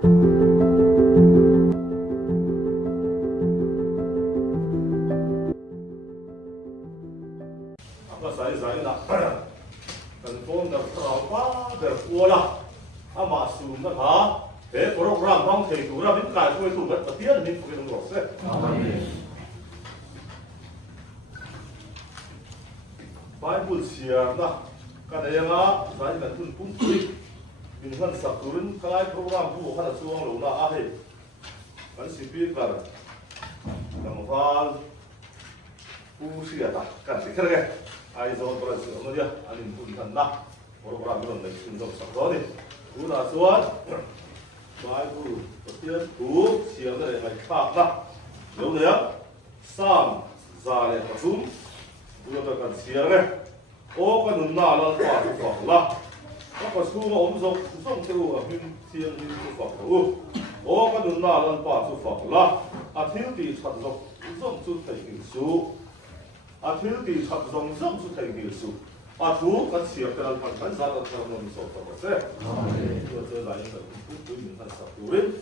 Saya nak phone dah terlalu berkuala, masuk nak ha, program bang tu lah, ni kai tu itu ber, tapi ni bukan untuk saya. Bible siapa nak, kan yang saya nak pun tulis, dengan sakurun kai program tu bukan suang lu nak ahir, kan sipir kan, yang fal, siapa kan sekarang. Ai zo Brazil no dia alin pun kan na program ron lai sun zo sak zo ni ula suan bai bu petian tu siam da lai kha na lo ne ya sam za le pasum ula ta kan sia ne o kan nun na la fa tu fa la o pa su ma om zo zong te u a hin siam ni tu fa o kan nun na la pa tu fa la a thil ti chat zo zong su tai ki su akhir di sab zong zong su thai gi su thu kan siap kan kan za ta non so ta ba se to ze lai ta ku ku min ta sa tu rin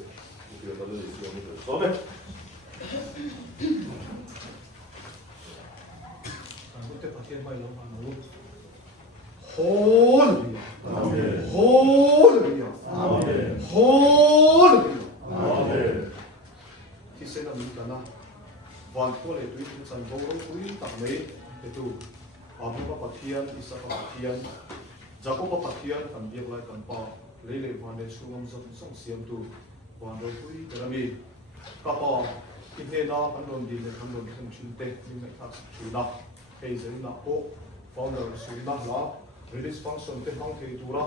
ku ta le si ni so be ku te patien bai lo ma no hallelujah amen hallelujah amen hallelujah amen ki se na mi kanaวันพวกเราด้วยทุกสันโบราณคุยตักเมย์itu abu pa pathian isa pa pathian jago pa pathian kan biak lai kan pa lele vane sungam zong song siam tu wan do pui terami ka pa inhe na kan don di le kan don kan chinte ni me thak chu na hei zen na ko founder su na la release function te hang ke tura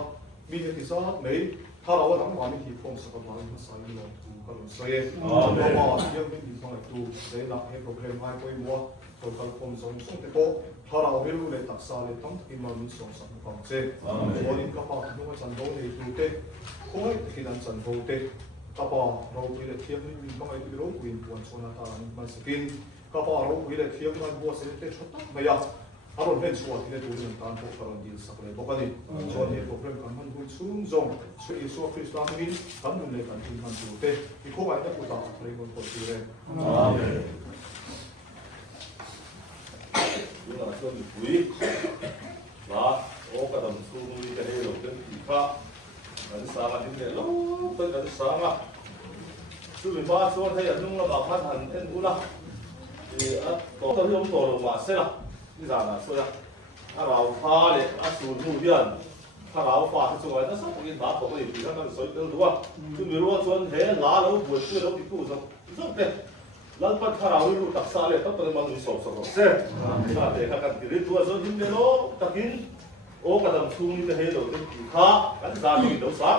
mi he ti sa nei thara wa dang wani ki phong sa ka wani sa ni lo tu kan so ye amen ma yang ni phong tu ze na he problem hai koi mo to kal phong zong song te ko thara velu le tak sa le tam ki ma min song sa ka che amen wani ka pa no ma chan do nei tu te ko ki dan chan do te ka pa ro ki le thiam ni min ka mai tu ro kuin puan chona ta ni ma skin ka pa ro ki le thiam na bo se te chota ma ya aron hen suwa tine tu ni tan po karon dil sakle bokani chon he problem kan man hui chung zong so isu Christ la min kan nun le kan tin man tu te ki ko ba ta ku ta re mon ko ti re amen yu na chon bui la o ka dam su ni ka he lo ten ki ka kan sa ma tin le lo to kan sa ma su mi ba so thai an nung la ba phan han en u la a to to yom to lo ma se laนี่สานะส่วนถ้าเราพาเลยสูตรนู่นนี่ถ้าเราฝากส่วนนั้นสักคนบ้าผมก็อยู่ที่นั่นสวยเดินดูว่าคือไม่รู้ว่าส่วนเห็นล้าแล้วปวดช่วยเราติดตู้สักสักเด็ดแล้วปัจถ้าเรารู้ตักซาเลยต้องเป็นมันมีสอบเส้นถ้าเด็กกันที่เรื่องตัวส่วนที่ไม่รู้ตักินโอ้กระดมชูนี่จะเห็นเราเป็นขี้ข้ากันซาดีเราสัก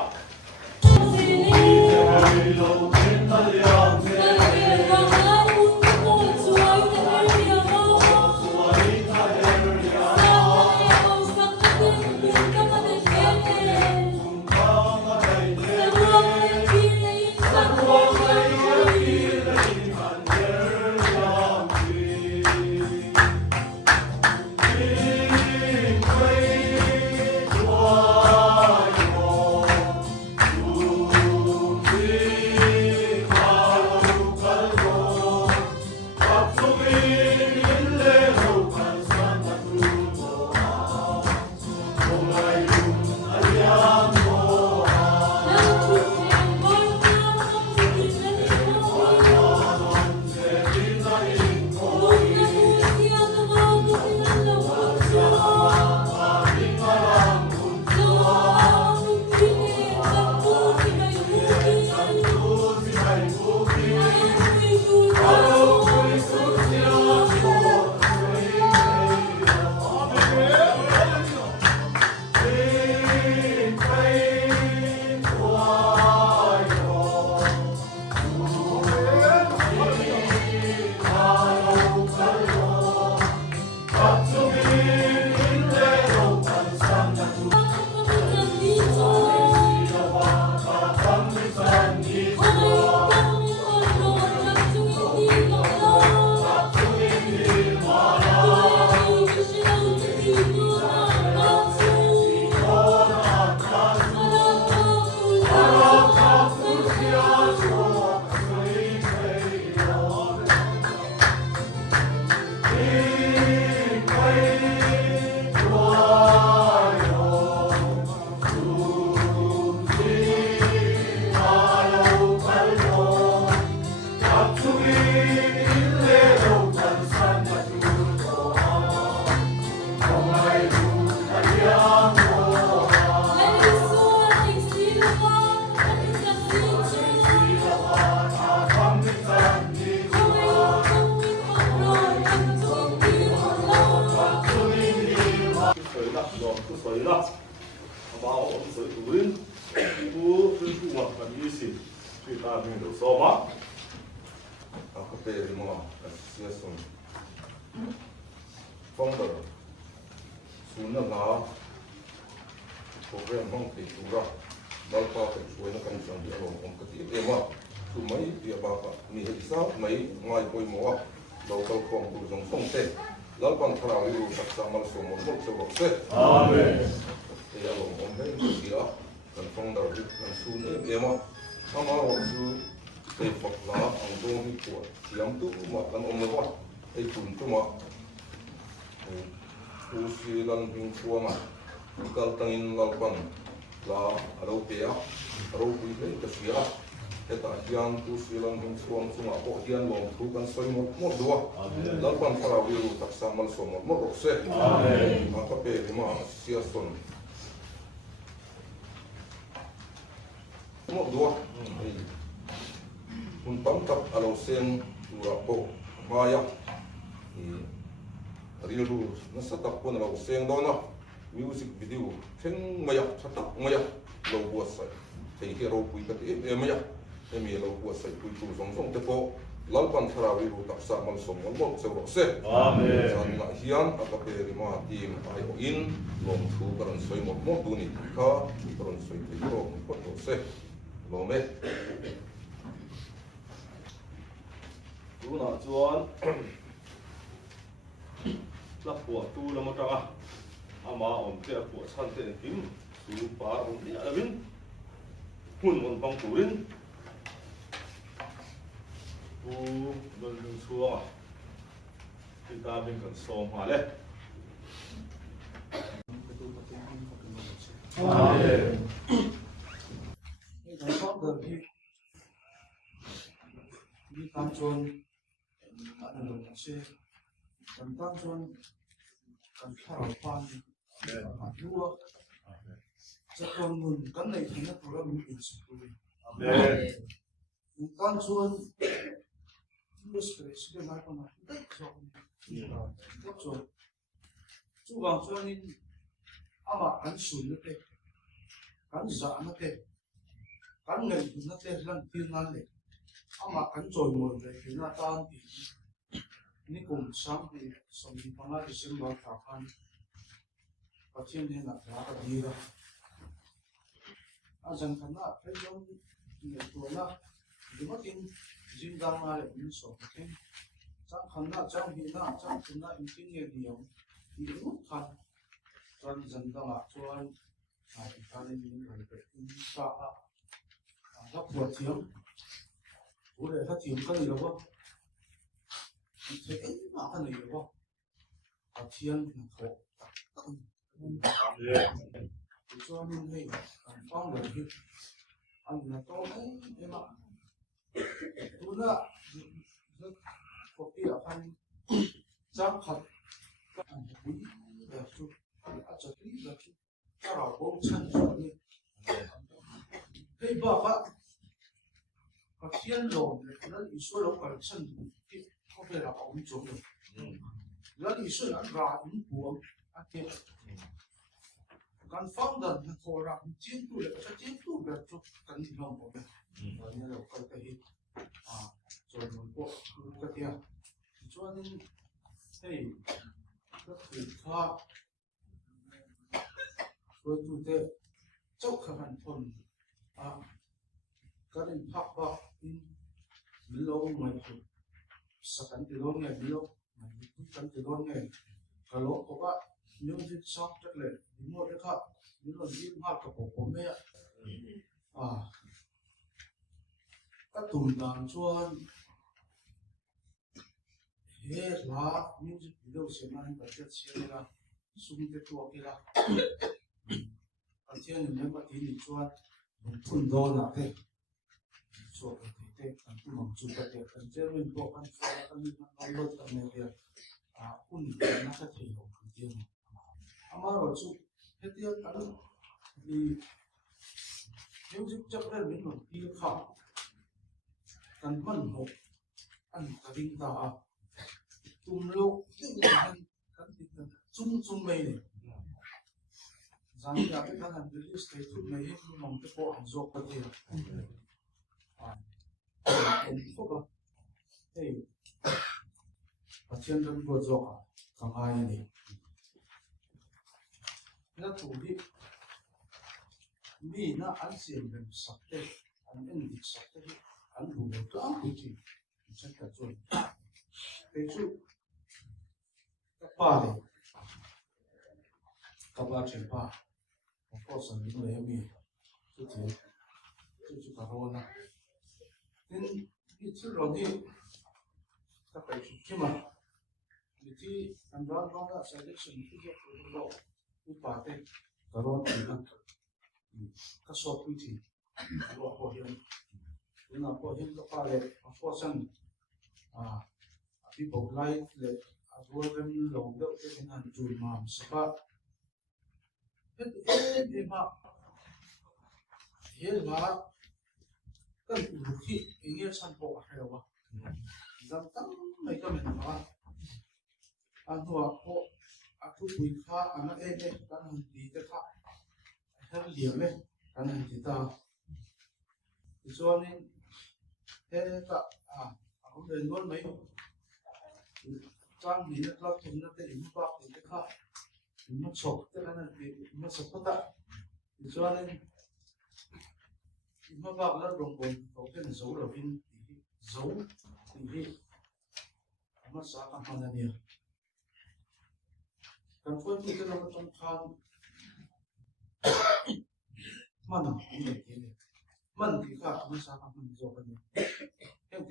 Thì ta mình được so má. AKP Lima Association founder Suna Nga program Hong Kei Tura Dalpa Kei Suena Kang Sang Dia Long Om Kati Ema Tu Mai Dia Bapa Ni Hisa Mai Ngai Poi Moa Local Kong Tu Song Song Te Lalpan Thara Wiru Saksa Mal Somo Mok Sebok Se Amen. Dia Long Om Hei Dia Kan founder Kan Suna Ema Ama Waksu Tây Phật là ông tôn đi của chiếm tu mà căn ông nó tây phun tu mà tu sĩ lần hình chua mà cái tăng lau bằng là rau bia rau bì lấy cái gì á cái ta hiền tu sĩ lần hình chua mà bộ hiền lòng thu căn soi một đua lau bằng para viru tak samal so một rok se mà có bề mà sia son một đua un pangkap alo sen urapo maya rilu nasatak pun alo sen dona music video ken maya satak maya lo buat sai thei ke ro pui ka e maya e mi lo buat sai pui tu song song te ko lalpan thara rilu tak sa mal som mo se ro se amen san na hian akape rima tim ai o in long thu karan soi mo tu ni ka karan soi te ro ko se lo me Tu na chuan la của tu là một trăng ama om te của san te kim su pa om ni avin hun mon pang turin tu don lung suang kita bin kan som ha le amen Cái đó được đi tam chuan bạn được xe cần tam chuan cần thảo quan đua chắc con mình cái này thì nó cũng là mình bị sụp tam chuan nó stress cái này con nó rất rồi rất rồi chú bằng chuan nên ama ăn sủi nó thế ăn giả nó thế ăn ngày nó thế lần tiên ăn đấy ama kan joy mo le kina tan ti ni kum sang ti som ni panga December ta kan pathian ne na ra ka dira a jan kan na pe jong ni to na ni ma tin jin dang ma le ni so ke chang kan na chang hi na chang tin na in tin ne ni yong ti lu kan tran jan da ma chuan a ta ni ni ka pe in ta a ga pu thiam 우리 애가 지금까지 이러고 되게 많은 이러고 티안 더 조합은 해 빵을 해 아니나 또 해마 누나 커피야 한 장kat 좀 아저기 같이 따라고 찬송이 해봐봐 thiên lồn nó bị số lỗ cả sân thì có thể là ống chỗ được nó bị số là ra ứng cuồng ăn tiền còn phong đần nó thò ra chiến tu được cho chiến tu được cho cần gì không có được rồi như là cái gì rồi mình có cái tiền cho nên hey cái thủy thoa rồi tu thế chốc khả năng thuần cái này học vào in lâu mà sẵn từ lâu ngày lâu mà sẵn từ lâu ngày cả lỗ của bạn nếu như xong chắc là đi mua cái khác nếu là đi mua cái của mẹ các tùng đàn chuan hết lá music video xem anh bật chất xem là sung cái chuột kia là anh xem những cái tí này chuan phun đo nào thế so cái anh cũng mong chụp cái anh chơi mình bộ anh phơi anh lột cái này kia un nó sẽ thấy được cái tiền ama rồi chụp hết tiền anh đi nếu giúp chấp lên mình một đi khảo anh mần hộp anh cả đinh ta tum lô anh chung mày này rằng là cái thằng làm cái state food này nó mong cái bộ hàng dọc cái tiền phúc à hey và trên thân vừa rõ càng ai này nó thủ đi mi nó ăn xiên bên sập thế ăn đi sập thế ăn đủ được ăn cái gì chắc cả rồi cái chú các ba này các ba trên ba có sản những người em mi chú thế chú cả rồi nè nên cái chú rồi đi các cái chú mà thì anh đoán là selection cái gì cũng được cái ba cái rồi thì các số quy trình của bảo hiểm nên là bảo hiểm các ba này có sẵn people like là vừa gần lâu đâu cái hình ảnh chùi mà sắp hết mà kan ruhi ingin sampo akhirnya dan tam mereka menolak aku buka anak kan di dekat akhir dia kan kita soalnya tak aku dengar mai trang di dekat tuh nanti ibu pak di dekat ibu sok kan ibu sok tak soalnya mà vào là đồng bồn có cái dấu ở bên dấu thì mà sao các bạn này cần phải biết cái nó trong khan mà nó cũng được thế này mình thì cả mà sao các bạn做cái này em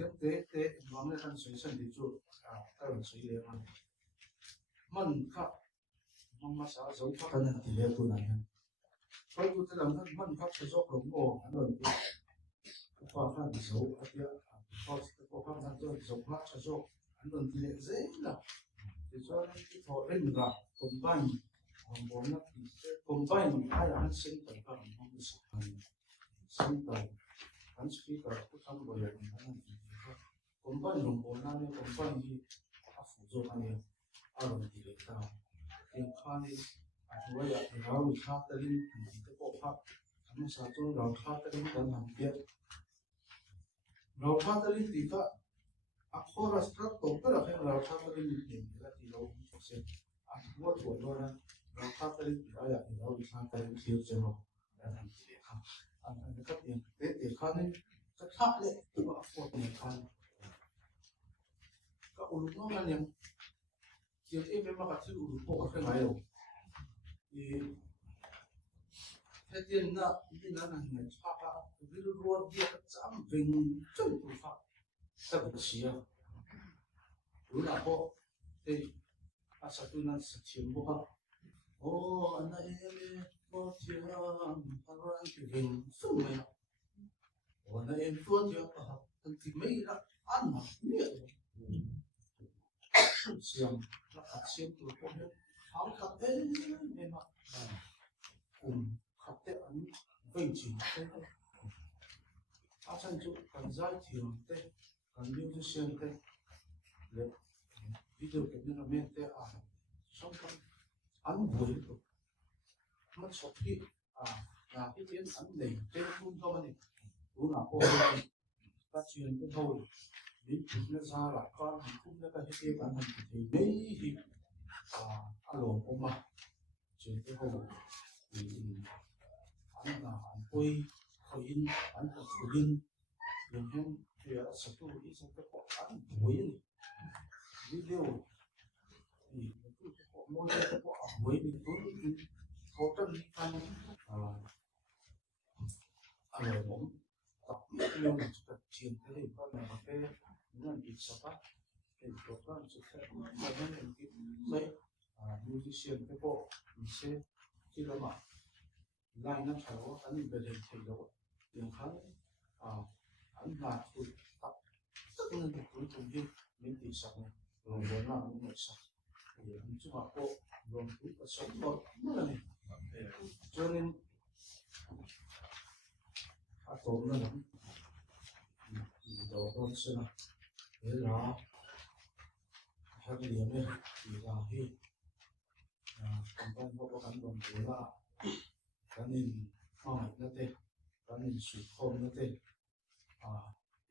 thế nó mới thành suy sinh thì chú cái là suy lệ mình cả mà sao dấu các bạn thì lệ tu này bởi vì cái làm thân mình khác sẽ giúp đồng hồ anh luôn cái khoa phát dấu ở kia có các bạn tôi dấu khác sẽ giúp anh luôn thì lệ dễ là thì cho nên cái thọ bên là combine còn bốn là combine hai là anh sinh tầm các bạn không được sinh tầm anh speaker cũng không bao giờ anh combine đồng bốn là combine thì phụ giúp anh em ở luôn thì lệ cao thì khai rồi làเราชาติลินที่จะบอกว่าธรรมชาติเราชาติลินกันทำเพียรเราชาติลินที่ก็อักขระสตรัคตรงก็เราให้เราชาติลินเองแล้วที่เราเสร็จวัตถุด้วยนะเราชาติลินที่เราชาติลินที่จะเราทำที่เดียวครับอันนี้ก็เองแต่ข้านี่ก็ชาติเลยตัวอักขระเนี่ยข้าก็อุลุนั่นยังเกี่ยวกับไม่มาที่อุลุพวกอะไรหรอกthế tiền nợ thì nó là người pháp ví dụ luôn việc giảm bình chuẩn của pháp ta cũng xí à đúng là có thì sao tôi nói sự chiến của họ anh ấy có chuyện anh thì bình phương này anh ấy có chuyện anh thì mấy là ăn mà miệng xiêm là xiêm từ con hết áo cặp đấy nên mà cùng khắp tệ ấn vinh chỉ thế thôi chân chú cần giải thiệu thế cần lưu cho xem thế để video cái như là men thế xong con ăn vui được mất sốt đi là cái tiếng ăn đầy trên phun thôi này đúng là cô ta truyền cái thôi đến chúng nó ra là con cũng nó cái cái bản thân thì mấy thì alo ông mà chuyện cái hồ thì anh là anh quay khởi in anh học phụ in dùng hem thì sẽ tu ít xong cái họ anh quay này video thì tôi họ mua cái họ quay thì tôi họ chân anh alo ông tập nhiều là tập truyền thế thì con này cái những là ít sắp thì có con sẽ mà nó là cái dây musician cái bộ mình sẽ khi đó mà line nó theo anh về hình thành đó tiếng kháng anh là tôi tập tất nhiên là cuối cùng như những tỷ sạc này rồi muốn làm những người sạc thì anh chung học bộ rồi cũng có sống rồi nó là này cho nên tốn nó lắm đầu con xưa thế là hai cái điểm này thì là khi còn có cán đồng thế là cái nền hỏi nó thế cái nền sụt khôn nó thế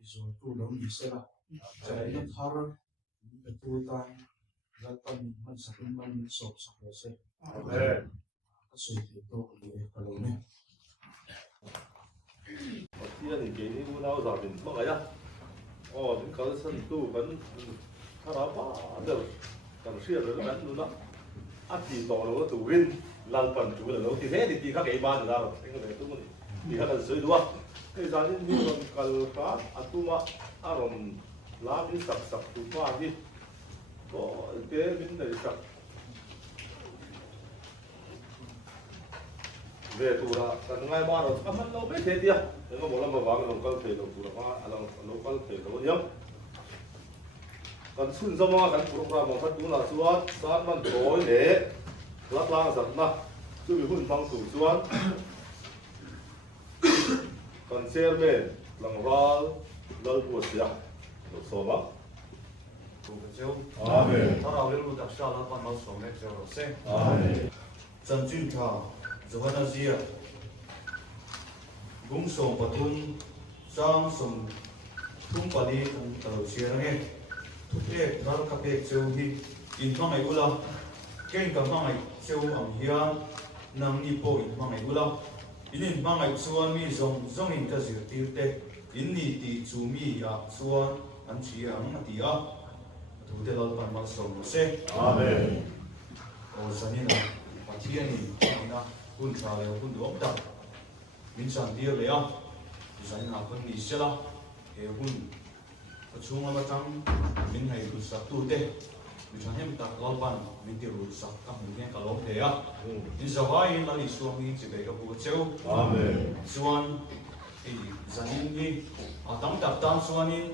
iso tu lo ni sela jadi nak har betul tan datang man sakin man sok saklo se Amen. so itu kalau ni Tiyan ni kini mo na sa atin mga ya. Oh, din kalsan tu kan karapa ada kan siya kan nuna. Ati to lo tu win lalpan tu lo ti he ti ka ke ba na ro. Tingnan ito mo ni. Di ka kan soy dua. Kay zanin ni ron kalka atuma aron labin sak sak tu pa di. Ko te min na sak. Về tù là cần ngay ba rồi các mất lâu biết thế đi nếu mà một lần mà vào lòng câu thể đầu tù là qua lòng câu thể đầu nhớ cần xuân ra mà cần phụ ra mà phát đúng là xuân sáng mình tối để lát lang giật na chứ bị hôn phăng tù xuân cần xe mền lòng ra lâu buồn xia được số mà Amen. Amen. Chân chuyên thảo Johanna Zia Gung song patun sang song thung pali ang talo siya nghe thúc lệ ral kapek châu hi in mang ai ula ken ka mang ai châu ang hian nang ni po in mang ai ula in mang ai chuan mi zong in ka zir tir te in ni ti chu mi ya chuan an chi ang atia tu te lal pan mal song se Amen. o sanina pathian ni na kun tra leo kun duom tak min san tir le a zain na kun ni sela he kun achung ama tang min hai ru sak tu te mi chan hem tak lalpan min tir ru sak ka min nge ka lom te a in zawai in ali suam ni chi be ka bu cheu Amen. suan e zanin ni atam tak tan suanin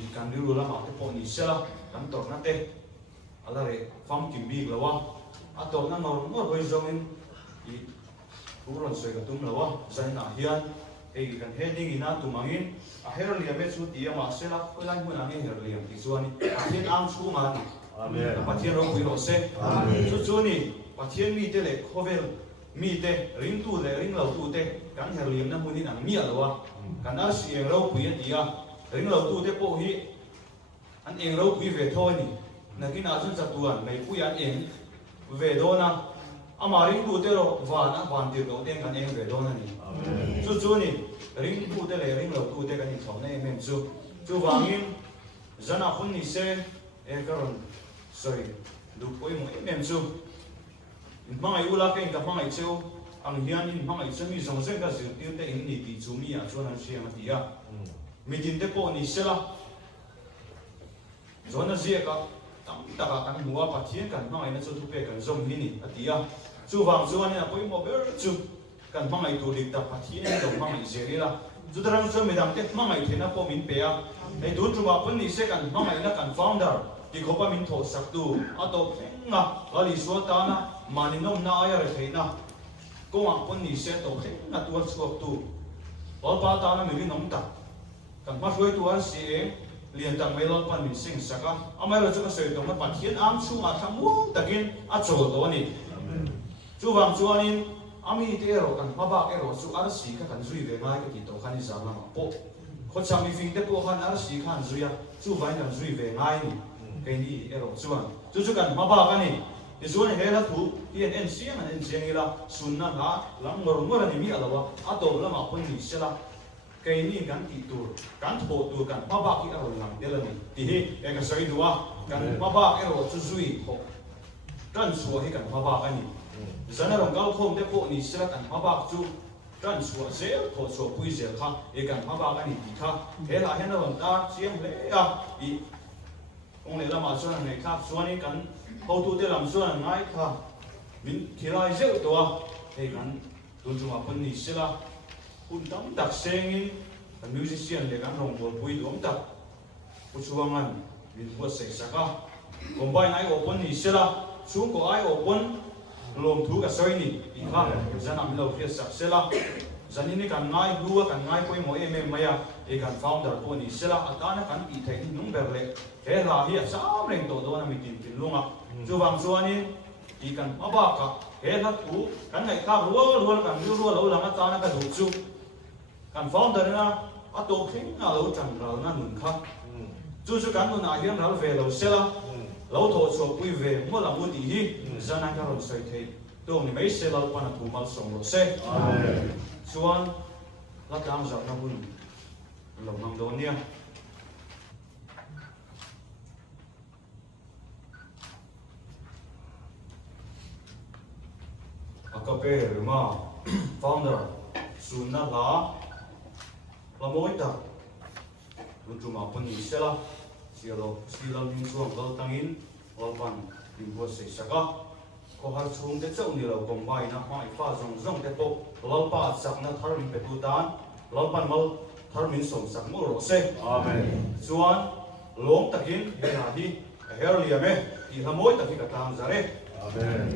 i kan ru la ma te po ni sela kan tor na te ala re fam kim bi lawa ator na ngor ngor boi zongin i puron soi ka tum lawa zain na hian e kan heading ina tumangin a her liam e chu ti ama sela ko lai mun ani her liam ti chuani a hin am chu ma ni Amen. pathian ro pui ro se chu chu ni pathian mi te le khovel mi te ring tu le ring lo tu te kan her liam na munin ang mi alawa kan ar si eng ro pui ti a ring lo tu te po hi an eng ro pui ve thoi ni nakin a chun chatuan mai pui an eng về đó na ama ring tu te ro van tir lo ten kan eng về đó na ni Amen. chu chu ni ring tu te le ring lo tu te kan ni thau na em chu wangin zana khun ni se e karon soi du poi mo em chu mangai ula ke ka mangai cheu ang hian in mangai chemi zong zeng ka zir tir te in ni ti chu mi a chuan an siam a tia mi tin te po ni sela zona zia ka tam taka kan mua pathian kan mangai na chu thu pe kan zom hi ni atia chu wang chuan na poi mo ber chu kan mangai tu dik ta pathian dong mangai zerila chu tarang chu me dam te mangai thena po min pe a ei tu chu ma pun ni se kan mangai na kan founder ki khopa min tho sak tu ato nga ali so ta na mani nom na aya re theina ko ang pun ni se to na tu chuak tu ol pa ta na mi nom ta kan ma hloi tu an si eng liền tang melon pan min sing saka amai ro chu ka soi to ma pathian am chu ma thamu takin a chol to ni chu wang chuanin ami te ro kan ma ba ke ro chu ar si ka kan zui ve ngai ka ti to khani za ma po kho cham mi fing te po khan ar si khan zuya chu vai kan zui ve ngai ni ke ni ero chuan chu kan ma ba ka ni ti chuan he la thu ti en siang an en siang ila sunna ha lam ngor ngor ni mi alawa a to la ma pon ni sela cái này gắn thị tour gắn thổ tour gắn ma ba cái ở làm đây là thì cái cái sợi đua gắn ma ba cái ở chú duy thổ gắn xua hay gắn ma ba cái này giờ này lòng cao không để bộ này sẽ gắn ma ba chú gắn xua dễ thổ xua bùi dễ khác cái gắn ma ba cái này thì khác thế là hiện lòng ta chiếm lẽ à bị ông này làm mà xua này khác xua này gắn hậu tu để làm xua này ngay khác mình thì lại dễ đua thì gắn tuân thủ mà này sẽ là kun tam tak sengin an musician le kan rong bol pui dom tak uchuangan bin buat se saka combine ai open ni sela chung ko ai open lom thu ka soi ni i kha zan am lo fias sak sela zani ni kan ngai blua kan ngai poi mo em maya e kan founder po ni sela atana kan i thai ni nung ber le he la hi sam reng to do na mi tin lunga chuwang chuanin i kan aba ka he la thu kan ngai kha ruo kan ruo lo langa ta na ka du chu kan founder na a to khing na lo chang ral na nun kha chu kan nun a hian ral ve lo sela lo tho cho pui ve mo la mu ti hi zana ka ron sai thei to ni mai se lo pa na tu mal song lo se amen chuan la tam za na hun lo nam do nia akape ma founder sunna la moita luntuma puni sela sila ning suang gal tangin walpan limbo se saka ko har chung te chau ni lo kong mai na mai fa zong te po lalpa sak na tharmin pe tu tan lalpan mal tharmin som sak mo ro se amen chuan lom takin he na hi herlia me ti hamoi taki ka tam zare amen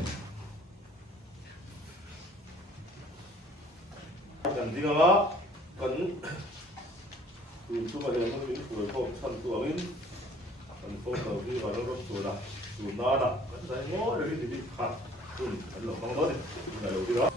kan dinga kan tu ma le mo ni ku ko san tu angin kan ko ta bi ga ro tu na kan sai mo le ni di kha tu kan lo bang lo ni na lo di ro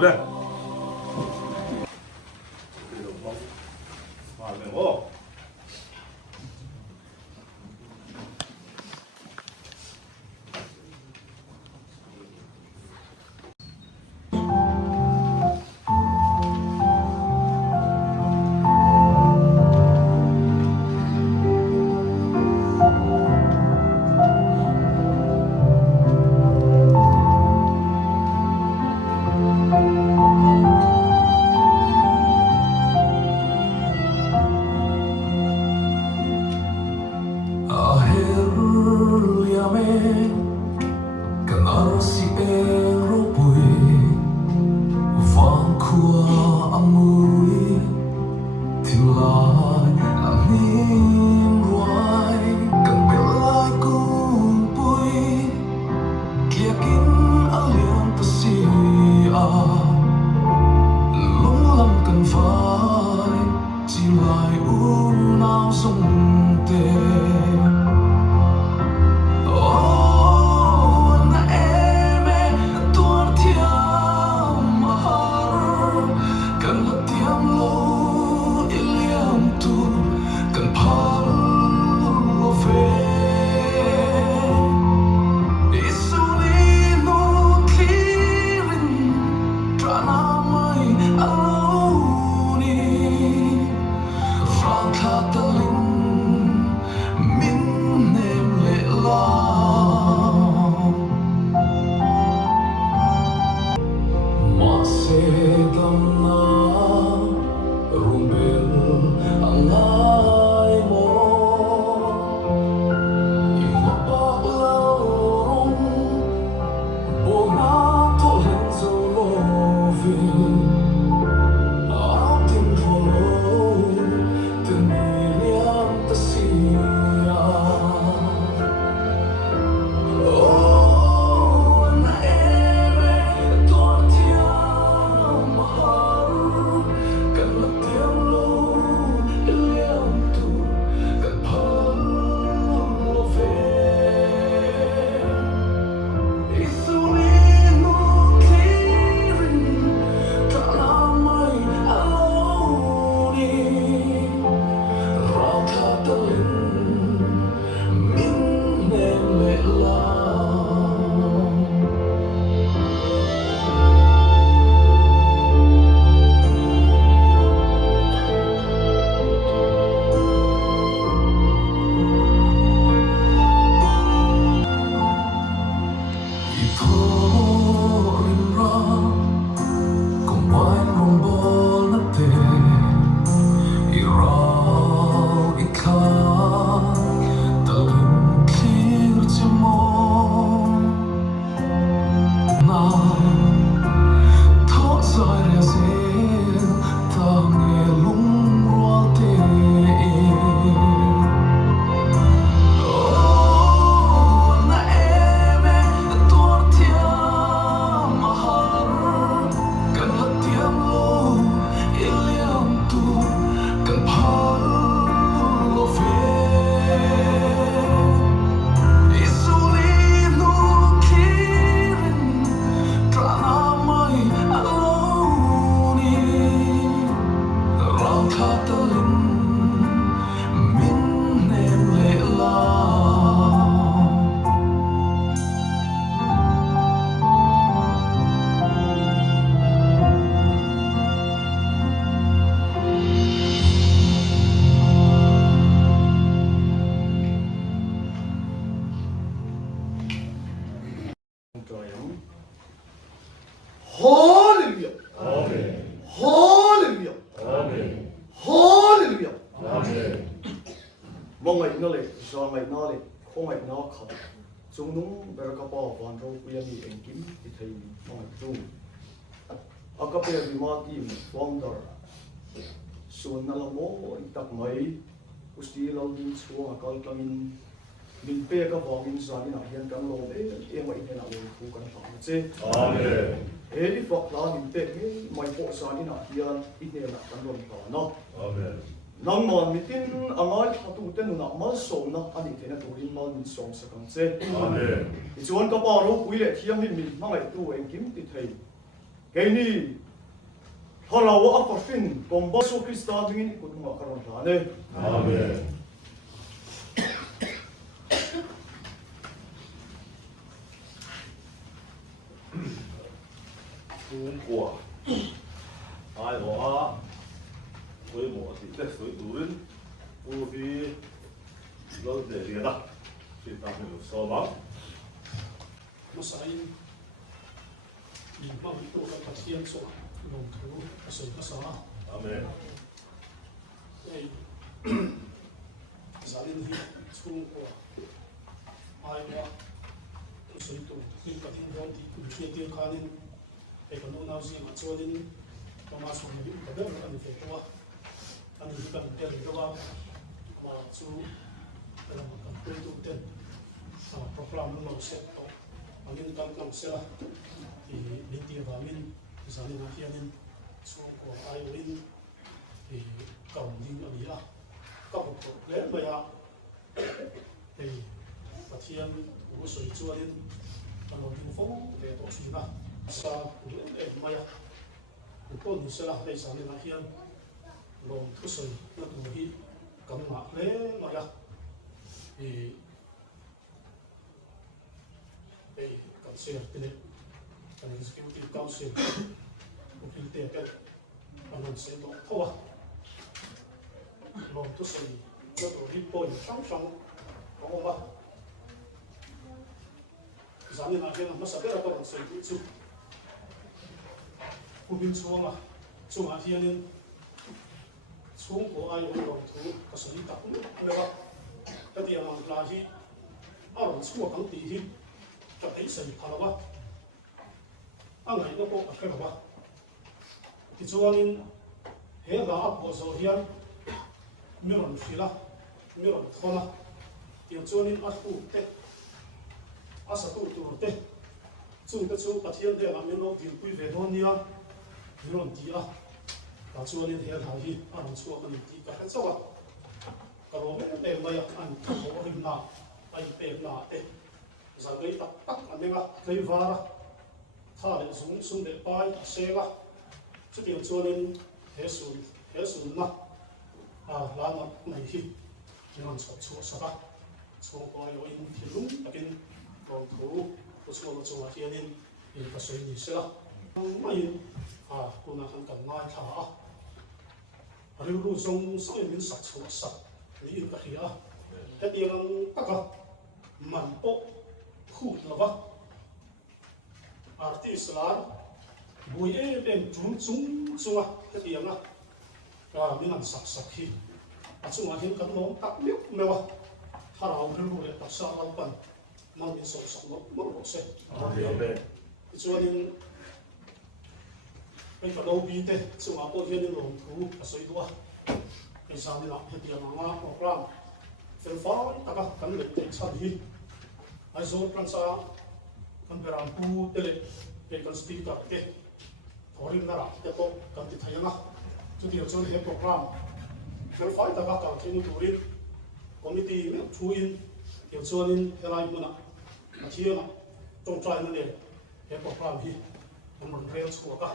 그래. 말고. lệ do ngày na lệ không ngày na khát chúng nung bờ cà bao van rau bây giờ anh kim thì thấy không chung à cái bây giờ mà team founder xuân là mô tập mấy usti lâu đi xuống à coi mình pe cái vòng mình ra đi nào hiện cái lô đấy em vậy thế nào mình cũng cần phải chứ Amen. đi phật là mình pe cái mấy bộ ra đi nào hiện ít này là cần luôn phải nó Amen. nang mon mi tin angai thatu ten na mal som na ani thena turin mal min som sakang che Amen. ti chuan ka pa ro pui le thiam min min mangai tu en kim ti thei ke ni halawa a parfin komba so krista dingin ko ma karon la ne Amen. Trung Quốc ai hóa với một thì tết suy tu rin u vi lâu để liệt đó chỉ ta phải so bằng Masain lima itu kan pasien so long tu pasal pasal Amen. salin hi chung ko ai wa so itu ni ka tin ron ti ku ti ti khanin e kan no na zi ma cholin to ma so ni ka da an fe to an hi ka te ri wa ma chu da ma ka tu tu ten program no set to angin kan kan sela i linti ba min salin ha hianin chung ko ai win i kaum ding ani a ka bo ko le ma ya ei pathian u soi chuanin kan lo ding phong le to china sa e ma ya u ko ni sela le salin ha hian lo thu soi na tu hi kam ma le ma ya i kan ser tene kan executive council o kilte kan anon se do thawa lo tu se lo to report sang sang ko ba zani na ke na sa pera ko se chu ku bin chuanga chunga hianin chung ko ai lo thu ka sari ta ku le ba ta ti ama la hi a lo chu ka ti hi ka thấy sự thà quá, anh ấy nó có cái gì thì cho nên hệ là áp bộ số hiện miền phi la miền thôn la thì cho nên áp phụ tết áp sát phụ tụ tết chúng ta chúng ta hiện tại là miền đông tiền quy về thôn nia miền tây à và cho nên hệ là gì anh cho anh đi cái sao à cái đó mình để mà anh không có hình nào anh để là tết giờ lấy tắc tắc anh em lấy vara thà để xuống xuống để bay xe la chút tiền cho nên hết xuống na làm này hi thì nó sắp xuống sắp xuống coi rồi in thì đúng là cái còn thủ của xuống nó xuống thì nên thì phải suy nghĩ sẽ là mấy cô nào không cần nói thà rồi lúc xuống sau mình sắp xuống sắp lấy in cái gì cái điều tắc mặn bộ khu là vâng artist là buổi em chúng à cái điểm là mình làm sạch khi chúng hiện cái nó tắc miếng mèo thà nào cái lúa tắc sao ăn bẩn mang đi sổ sạch nó mất bộ xe cho nên mình phải đầu tư thế chúng có hiện những lòng thú là sôi đua cái sao như là hiện điểm mà program phần phó tất cả các lĩnh vực sản xuất ai zo transa kan beram pu tele ke kan speaker te thorin na ra te ko kan ti thayanga chu ti chu he program fel fai ta ka thinu turin committee me thu in te chu in helai muna a thiama tong trai na le he program hi an man rel chu ka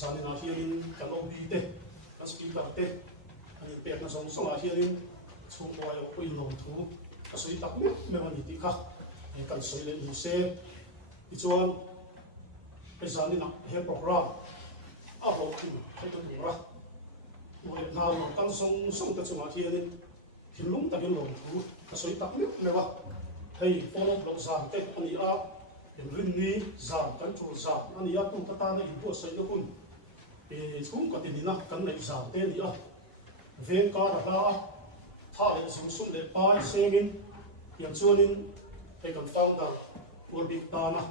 zani na hianin kan obi te kan speaker te ani pe na song song a hianin chu ko ai ko in lo thu a sui tak me mani ti kha kan soi le ni se ti chuan pesa ni na he program a ro ki he to ni ra mo le na no kan song song ta chunga thi ani thilung ta gen lo thu ka soi tak ni le wa hei follow lo sa te ani a en rin ni za kan chu za ani a tu ta na in po sai lo kun e chung ka ti ni na kan nei za te ni a ven ka ra ha thả để sinh sum để pai semin yang chuanin he kan founder ur big ta na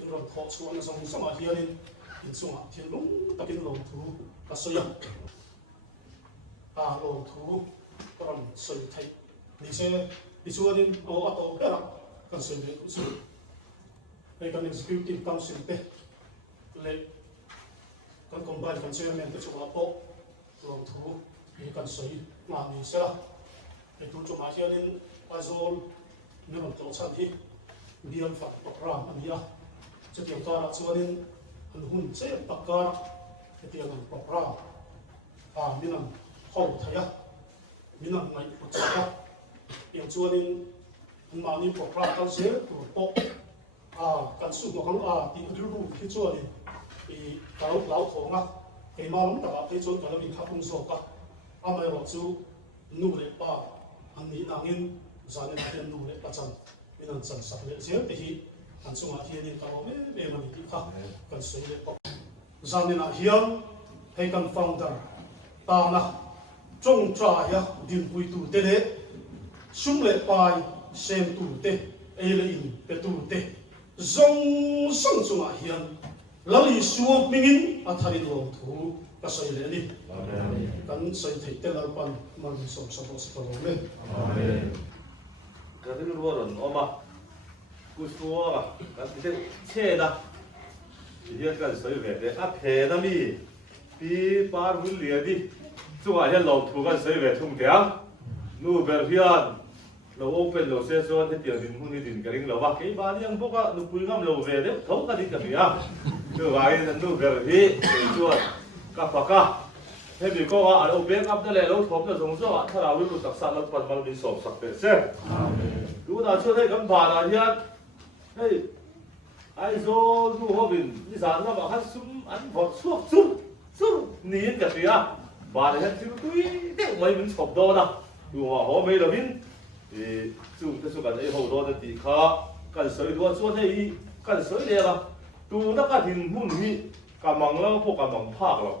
in ron tho chuan song sama hianin in chunga thil lung takin lo thu ka soya lo thu ron soi thai ni se ni chuanin o ato pera kan soi le chu he kan executive council te le kan combine kan chairman te chunga po lo thu he kan soi ma ni se la he tu chunga hianin azol ni ron to chan hi biam fat program ania chu tiang ta ra chuanin an hun che takar he tiang an program minam hol thaya minam ngai putsa yang chuanin an mani program kan se tu po kan su mo hang ti ru ru hi chuanin i kalau lau thonga ke ma lom ta pe chuan kalau in khapung so ka amai ro chu nu le pa an ni nangin zane na hian nu le pa chan minam chan sak le zer te hi an chunga hianin ka lo me mani ti kha kan sei le po zane na hian he kan founder ta na trong tra ya din pui tu te le sum le pai sem tu te e le in pe tu te zong sang chunga hian lali suo pingin atharin lo thu ka sei le ni kan sei thei te lar pan man som sa bo sa lo le amen ka tin ron oma ku suwa ka ti che da hian kan sei ve te a phe na mi pi par hul lia di chuwa hian lo thu kan sei ve thum tiang nu ber hian lo open lo se so te tiang din hun din ka ring lo ba ke ba yang boka nu pui ngam lo ve de thau ka di ka ya nu vai nu ber hi chuwa ka fa ka he bi ko a open up da le lo thop na zong so a thara wi lu tak sa lo pan mal din som sak pe se amen du na chu he kan ba na hian hey ai zo du ho bin ni sa na ba khan sum an vot suak sum ni in ka ya ba de han chu tui de mai min chop do na du ho me lo bin chu te su kan ei ho do de ti kha kan soi do chuan hei kan soi le la tu na ka hin mun hi ka mang lo po ka mang phak lo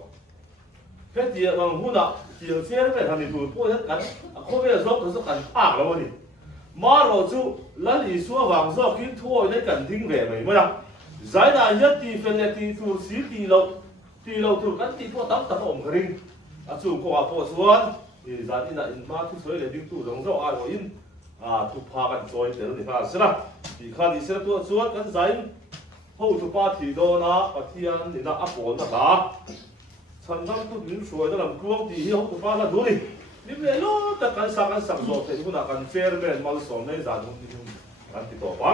he ti mang hu na ti che pe than ni tu po he kan kho ve zo to so kan phak lo ni ma ro chu la li suwa wang zo kin thuoi nei kan ding ve mai ma zai da ya ti fen le ti tu si ti lo tu kan ti po tam tam om ring a chu ko a po chuan i zan ina in ma thu soi le ding tu rong zo a ro in tu pha kan choi te ni ha sira ti kha ni se tu chuan kan zai ho tu pa thi do na pathian ni na a pol na ta chan dam tu min suai da lam kuang ti hi ho tu pa na du ni ni le lo ta kan sa zo te hu na kan chairman mal som nei zan hum ni kan ti to pa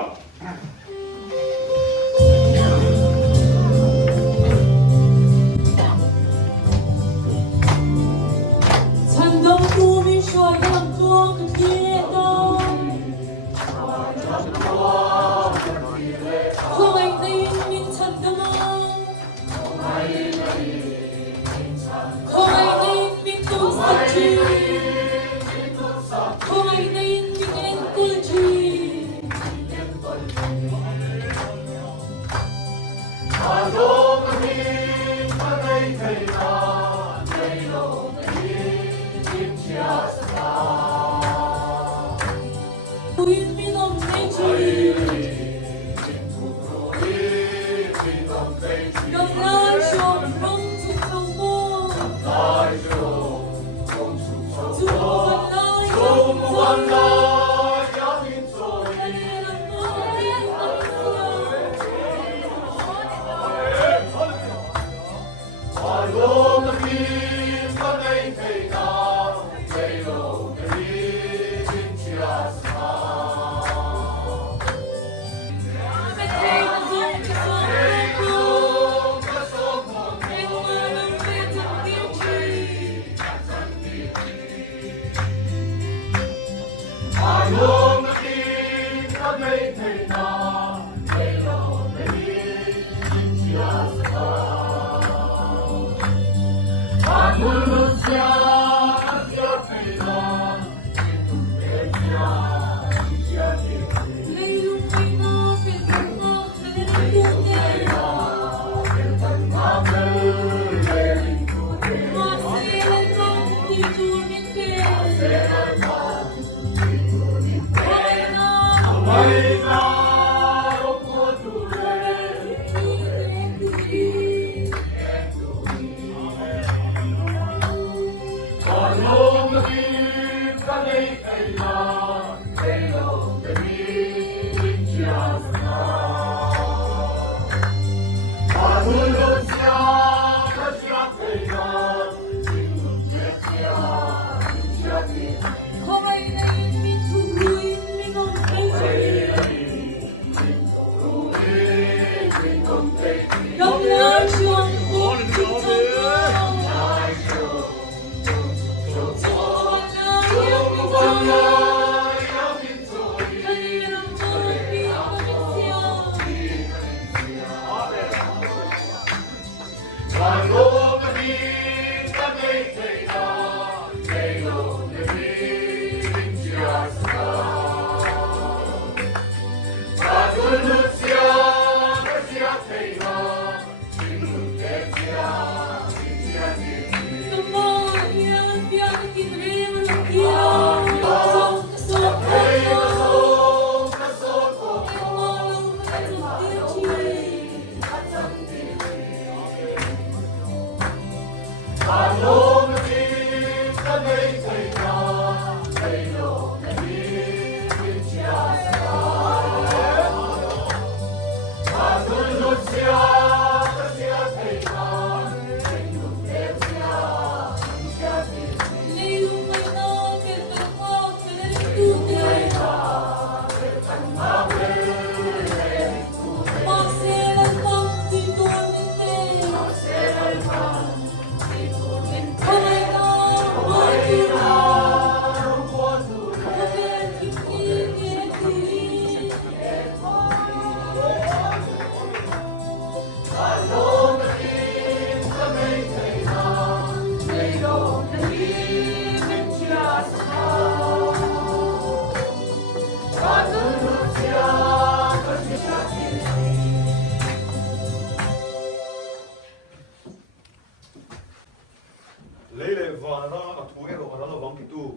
lấy lệ và nó là thú em rồi nó vắng tu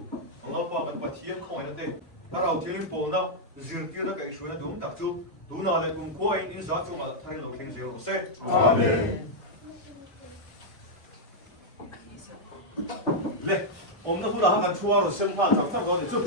nó qua mình bắt thiên không ai đấy ta đầu tiên bỏ nó dừng kia đó cái số nó đúng tập trung đúng nào là cùng coi in giá cho mà thay lòng thiên diệu sẽ amen lệ ông nó hula hàng chua rồi xem pha chẳng sao có thể giúp